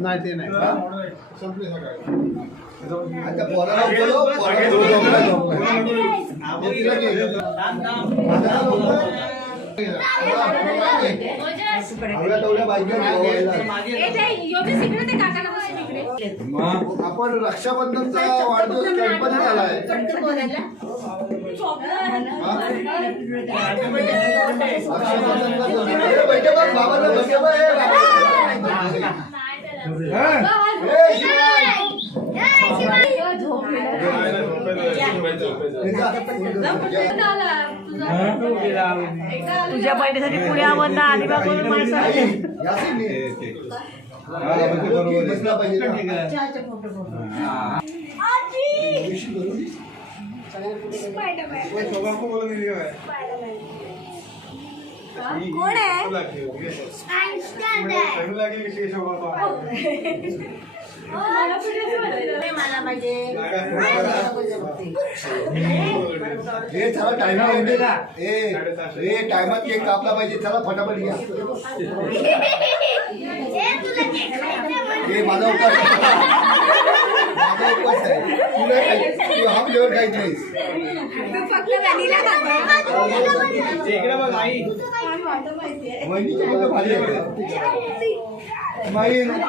नाही ते नाही संपली. आपण रक्षाबंधनचा वाढदिवस गणपती झालाय रक्षाबंधनचा सण. ए, बैठे बघ, बाबाला बैठे बघ, ए, बाबा. तुझ्या बहिणीसाठी पुण्यामधनं अलिबाग वरून माणसं कोण आहे मला पाहिजे हे चला टायमात दे ना ए टायमात केक कापला पाहिजे चला फटाफट घ्या हे माझा. माझा उपवास आहे तुला काही तू हा फ्लेवर फक्त व्हॅनिला भारी माई मोठा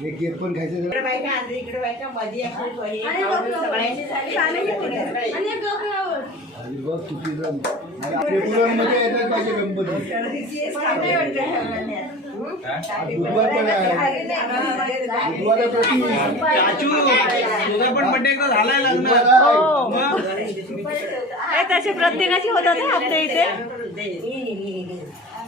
झाली पण खायचं जरा. आणि बघ चुकीचं फेब्रुवारीमध्ये यायलाच पाहिजे गणपती बुधवार पण आहे. बुधवार आहे प्रति चाचू तुझा पण बड्डे एकदा झालाय बुधवार लग्न आहे. हे. तसे प्रत्येकाची होतात ना आपल्या इथे.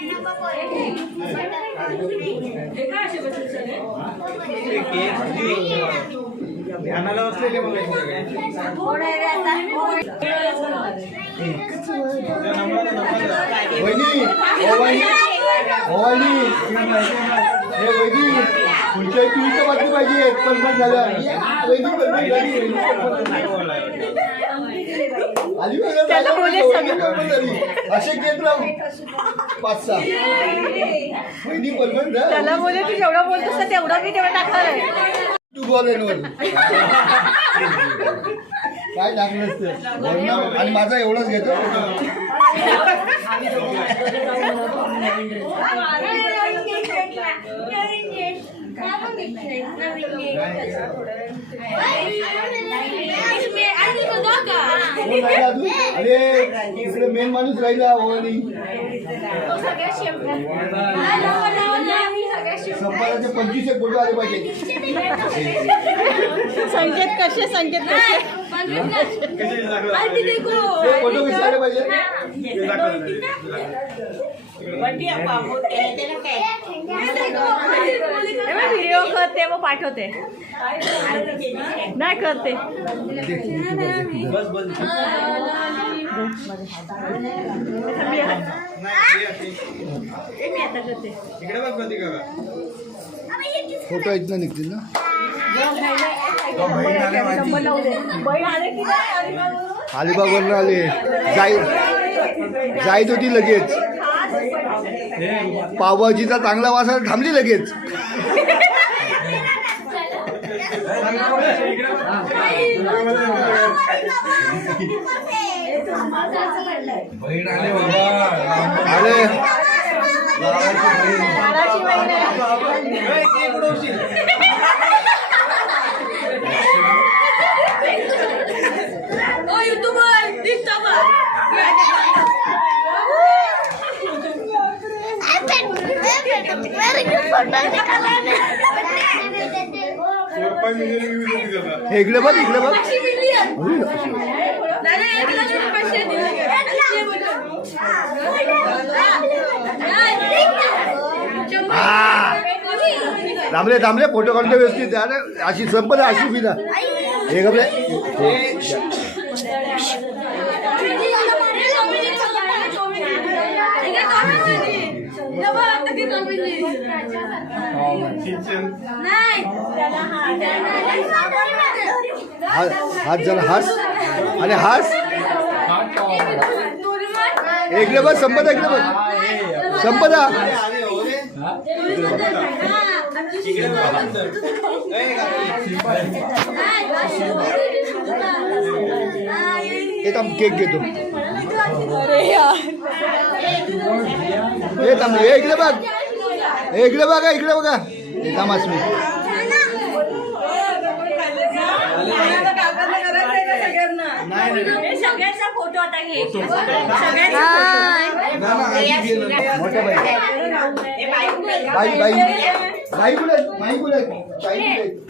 शिवण लाव. नाही म्हणजे नाही तिथं. ध्यानाला असलेले बघ वहिनी ओ वहिनी ओ वहिनी हे वहिनी पुढच्या टीव्हीच्या बातमी पाहिजे पण पण झालं वहिनी पण पण झाली वहिनी पण पण झाली. आली बघा, त्याला बोलले. असे घेत राहू पाच सहा. पण पण झाली. त्याला बोले तू जेवढं बोलतोस ना तेवढं मी तेवढं टाकणार आहे. तू बोल वर काय टाकलं असतं? आणि माझा एवढंच घेतो? अरे इकडे मेन माणूस राहिला ओवानी संपादाचे पंचवीस एक फोटो आले पाहिजे? संकेत कसे संकेत कसे फोटो कसे आले पाहिजे व्हिडिओ करते मग पाठवते. नाही करते. मी मी आता करते. इकडे बघ कधी का फोटो इथनं निघतील ना? अलिबागवरून आले. जाई जाईत होती लगेच. पावभाजीचा चांगला वास आला, थांबली लगेच. आले बाबा अरे लाडाची बहीण आहे. Very good for हे इकडे बघ इकडे बघ. थांबले थांबले फोटो काढले व्यवस्थित. अरे अशी संपदा अशी फिदा हे गपले. हात जरा हास. आणि हास. हे इकडे बघ संपदा इकडे बघ संपदा एक आम केक घेतो. हे थांब हे इकडे बघ. इकडे बघा इकडे बघा. बाई. बाई बाई कुठे? बाई कुठे आहेत? बाई कुठे आहेत?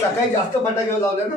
सकाळी जास्त फटाके लावले ना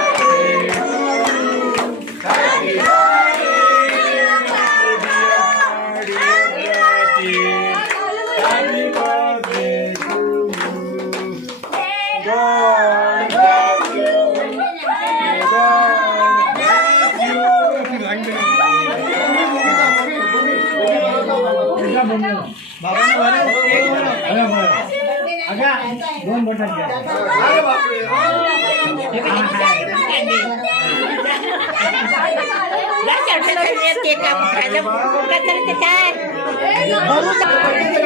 थांबा, थांबा. दोन मिनिटं, दोन मिनिटं. हे इथं खाली. उभे राहा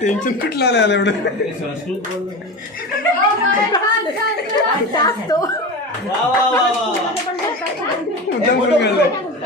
टेन्शन कुठलं आलं एवढं तुमच्या म्हणून